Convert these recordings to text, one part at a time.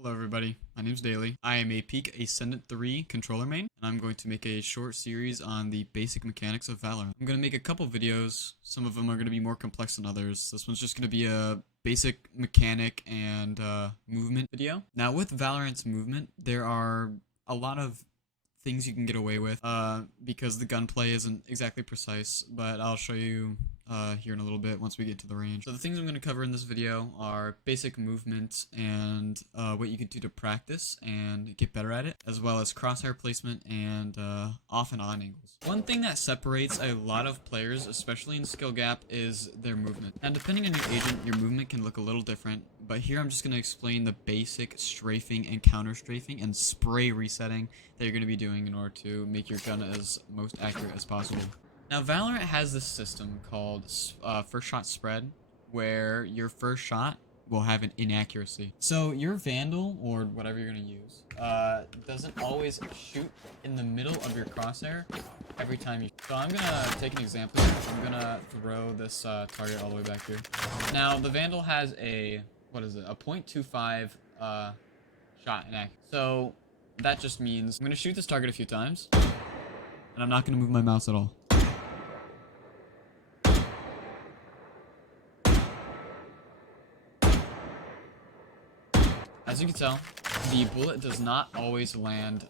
Hello everybody, my name's Daily. I am a Peak Ascendant 3 controller main, and I'm going to make a short series on the basic mechanics of Valorant. I'm going to make a couple videos, some of them are going to be more complex than others. This one's just going to be a basic mechanic and movement video. Now with Valorant's movement, there are a lot of things you can get away with because the gunplay isn't exactly precise, but I'll show you here in a little bit once we get to the range. So the things I'm going to cover in this video are basic movement and what you can do to practice and get better at it, as well as crosshair placement and off and on angles. One thing that separates a lot of players, especially in skill gap, is their movement. Now depending on your agent, your movement can look a little different, but here I'm just going to explain the basic strafing and counter strafing and spray resetting that you're going to be doing in order to make your gun as most accurate as possible. Now Valorant has this system called first shot spread, where your first shot will have an inaccuracy. So your Vandal, or whatever you're going to use, doesn't always shoot in the middle of your crosshair every time you. So I'm going to take an example here. I'm going to throw this target all the way back here. Now the Vandal has a, what is it, a 0.25 shot inaccuracy. So that just means I'm going to shoot this target a few times, and I'm not going to move my mouse at all. As you can tell, the bullet does not always land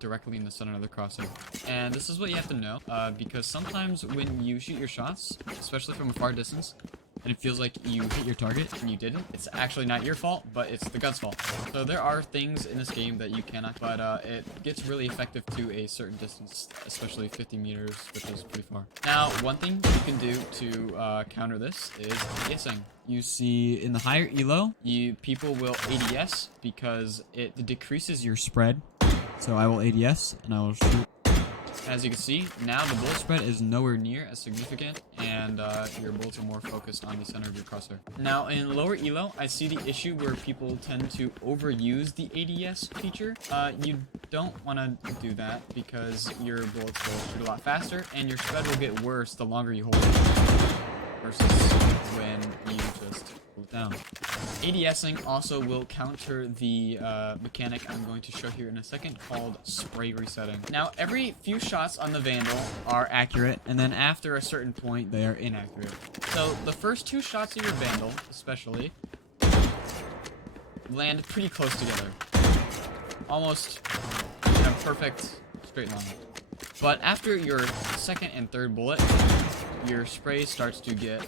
directly in the center of the crosshair. And this is what you have to know, because sometimes when you shoot your shots, especially from a far distance, and it feels like you hit your target and you didn't, it's actually not your fault, but it's the gun's fault. So there are things in this game that you cannot, but it gets really effective to a certain distance, especially 50 meters, which is pretty far. Now, one thing you can do to counter this is ADSing. You see in the higher elo, people will ADS because it decreases your spread. So I will ADS and I will shoot. As you can see, now the bullet spread is nowhere near as significant, and your bullets are more focused on the center of your crosshair. Now in lower elo, I see the issue where people tend to overuse the ADS feature. You don't want to do that because your bullets will shoot a lot faster, and your spread will get worse the longer you hold it, versus when you just pull it down. ADSing also will counter the mechanic I'm going to show here in a second, called spray resetting. Now, every few shots on the Vandal are accurate, and then after a certain point, they are inaccurate. So, the first two shots of your Vandal, especially, land pretty close together. Almost in a perfect straight line. But after your second and third bullet, your spray starts to get,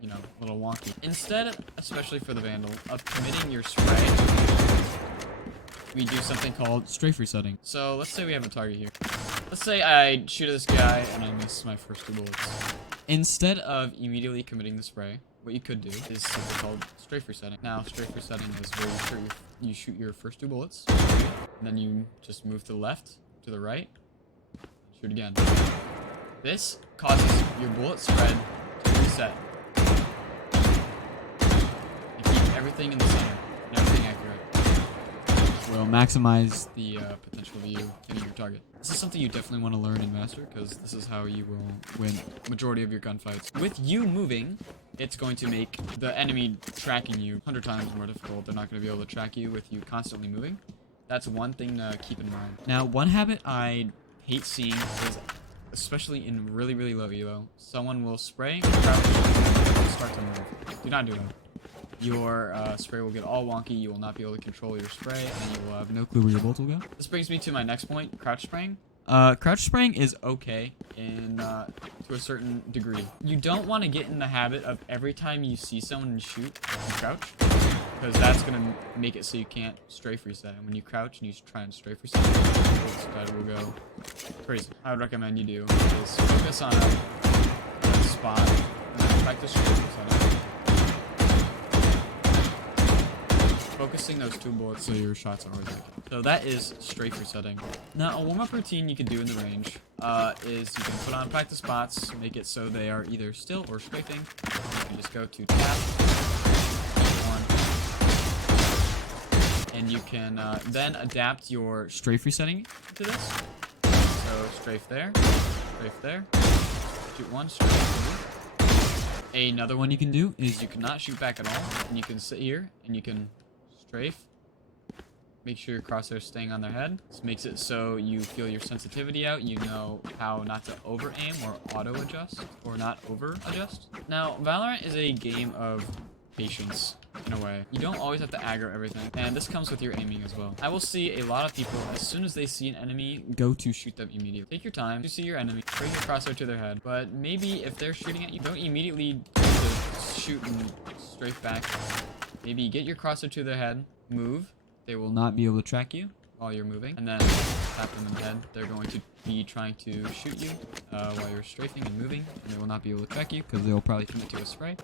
you know, a little wonky. Instead, especially for the Vandal, of committing your spray, we do something called strafe resetting. So let's say we have a target here. Let's say I shoot at this guy and I miss my first two bullets. Instead of immediately committing the spray, what you could do is something called strafe resetting. Now, strafe resetting is where you shoot your first two bullets, and then you just move to the left, to the right, shoot again. This causes your bullet spread to reset. And keep everything in the center and everything accurate. Will maximize the potential of you hitting your target. This is something you definitely want to learn and master, because this is how you will win majority of your gunfights. With you moving, it's going to make the enemy tracking you 100 times more difficult. They're not going to be able to track you with you constantly moving. That's one thing to keep in mind. Now, one habit I hate seeing is, especially in really, really low elo, someone will spray, crouch, and start to move. Do not do that. Your spray will get all wonky, you will not be able to control your spray, and you will have no clue where your bullets will go. This brings me to my next point, crouch spraying. Crouch spraying is okay to a certain degree. You don't want to get in the habit of every time you see someone and shoot, you crouch, because that's going to make it so you can't strafe reset. And when you crouch and you try and strafe reset, your bullet spread will go crazy. I would recommend you do is focus on a spot and then practice strafe resetting. Focusing those two bullets so your shots are always accurate. So that is strafe resetting. Now, a warm-up routine you can do in the range is you can put on practice spots, make it so they are either still or strafing. You can just go to tap, one, and you can then adapt your strafe resetting to this. So strafe there, shoot one, strafe two. Another one you can do is you cannot shoot back at all, and you can sit here and you can strafe, make sure your crosshair's staying on their head. This makes it so you feel your sensitivity out. You know how not to over-aim or auto-adjust or not over-adjust. Now, Valorant is a game of patience, in a way. You don't always have to aggro everything, and this comes with your aiming as well. I will see a lot of people, as soon as they see an enemy, go to shoot them immediately. Take your time to see your enemy, bring your crosshair to their head, but maybe if they're shooting at you, don't immediately shoot and strafe back. Maybe get your crosshair to their head, move. They will not be able to track you while you're moving, and then tap them in the head. They're going to be trying to shoot you while you're strafing and moving, and they will not be able to track you because they will probably commit to a spray.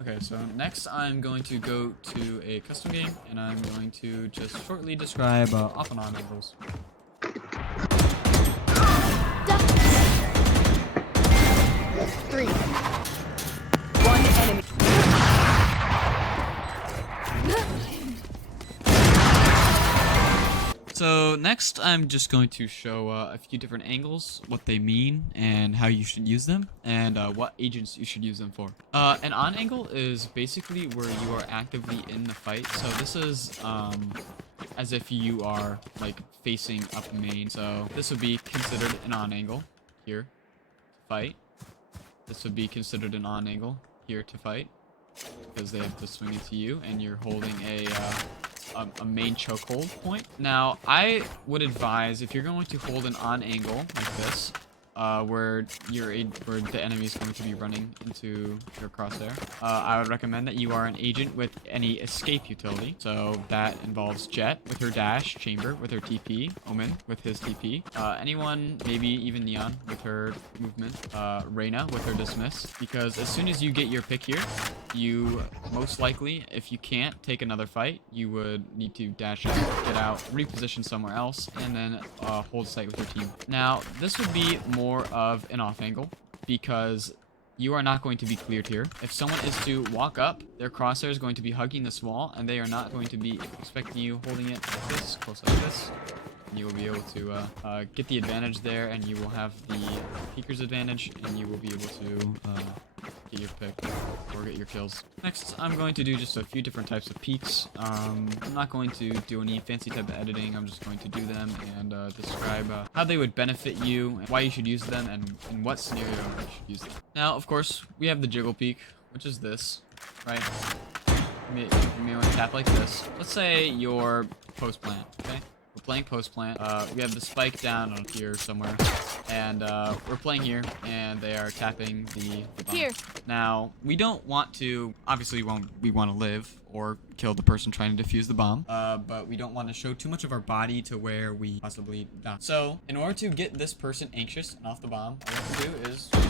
Okay, so next I'm going to go to a custom game, and I'm going to just shortly describe off and on angles. 3. 1 enemy. So next I'm just going to show a few different angles, what they mean, and how you should use them, and what agents you should use them for. An on angle is basically where you are actively in the fight. So this is as if you are like facing up main. So this would be considered an on angle here to fight. This would be considered an on angle here to fight because they have to swing it to you and you're holding a main chokehold point. Now, I would advise if you're going to hold an on angle like this, where the enemy is going to be running into your crosshair, I would recommend that you are an agent with any escape utility. So that involves Jet with her dash, Chamber with her TP, Omen with his TP, anyone, maybe even Neon with her movement, Reyna with her dismiss. Because as soon as you get your pick here, you most likely, if you can't take another fight, you would need to dash out, get out, reposition somewhere else, and then hold site with your team. Now, this would be more of an off angle because you are not going to be cleared here. If someone is to walk up, their crosshair is going to be hugging this wall, and they are not going to be expecting you holding it like this, close like this. And you will be able to get the advantage there, and you will have the peeker's advantage, and you will be able to get your pick or get your kills. Next, I'm going to do just a few different types of peeks. I'm not going to do any fancy type of editing. I'm just going to do them and describe how they would benefit you, why you should use them, and in what scenario you should use them. Now, of course, we have the jiggle peek, which is this, right? You may want to tap like this. Let's say you're post plant, okay? We're playing post plant. We have the spike down on here somewhere, and we're playing here, and they are tapping the bomb. Here. Now, we don't want to, obviously we want to live or kill the person trying to defuse the bomb, but we don't want to show too much of our body to where we possibly die. So, in order to get this person anxious and off the bomb, all we have to do is just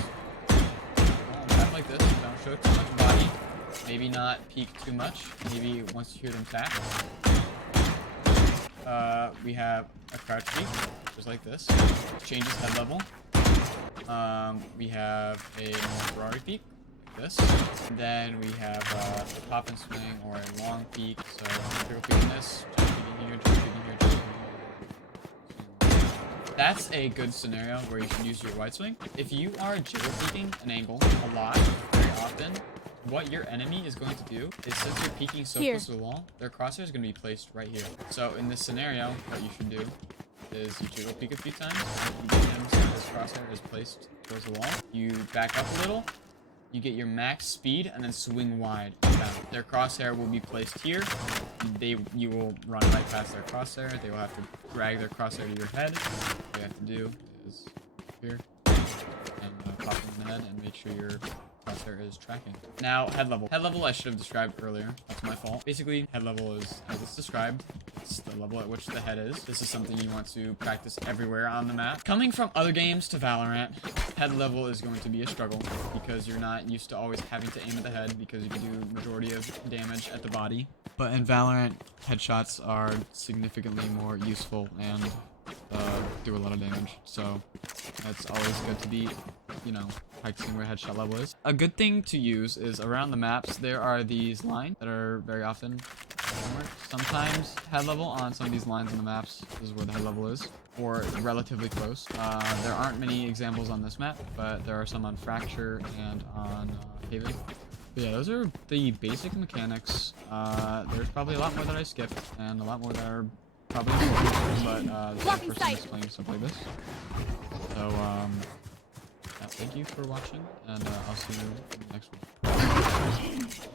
tap like this. Don't show too much body. Maybe not peek too much. Maybe once you hear them tap. We have a crouch peek, just like this. Changes head level. We have a more Ferrari peek, like this. And then we have a pop and swing or a long peek. So jiggle peeking this, jiggle peeking here, jiggle peeking here, jiggle peeking here. That's a good scenario where you should use your wide swing. If you are jiggle peeking an angle a lot, very often, what your enemy is going to do is, since you're peeking so close to the wall, their crosshair is going to be placed right here. So in this scenario, what you should do is you jiggle peek a few times. You get him so his crosshair is placed towards the wall. You back up a little. You get your max speed and then swing wide down. Their crosshair will be placed here. You will run right past their crosshair. They will have to drag their crosshair to your head. What you have to do is here and pop them in the head and make sure your crosshair is tracking. Now, head level. Head level I should have described earlier. That's my fault. Basically, head level is as it's described. It's the level at which the head is. This is something you want to practice everywhere on the map. Coming from other games to Valorant, head level is going to be a struggle because you're not used to always having to aim at the head because you can do majority of damage at the body. But in Valorant, headshots are significantly more useful and do a lot of damage. So that's always good to be, you know, practicing where headshot level is. A good thing to use is around the maps, there are these lines that are very often sometimes head level on some of these lines on the maps. This is where the head level is, or relatively close. There aren't many examples on this map, but there are some on Fracture and on Haven. But yeah, those are the basic mechanics. There's probably a lot more that I skipped, and a lot more that are probably important, but this is the Blocking first time sight. just playing stuff like this. So yeah, thank you for watching, and I'll see you in the next one.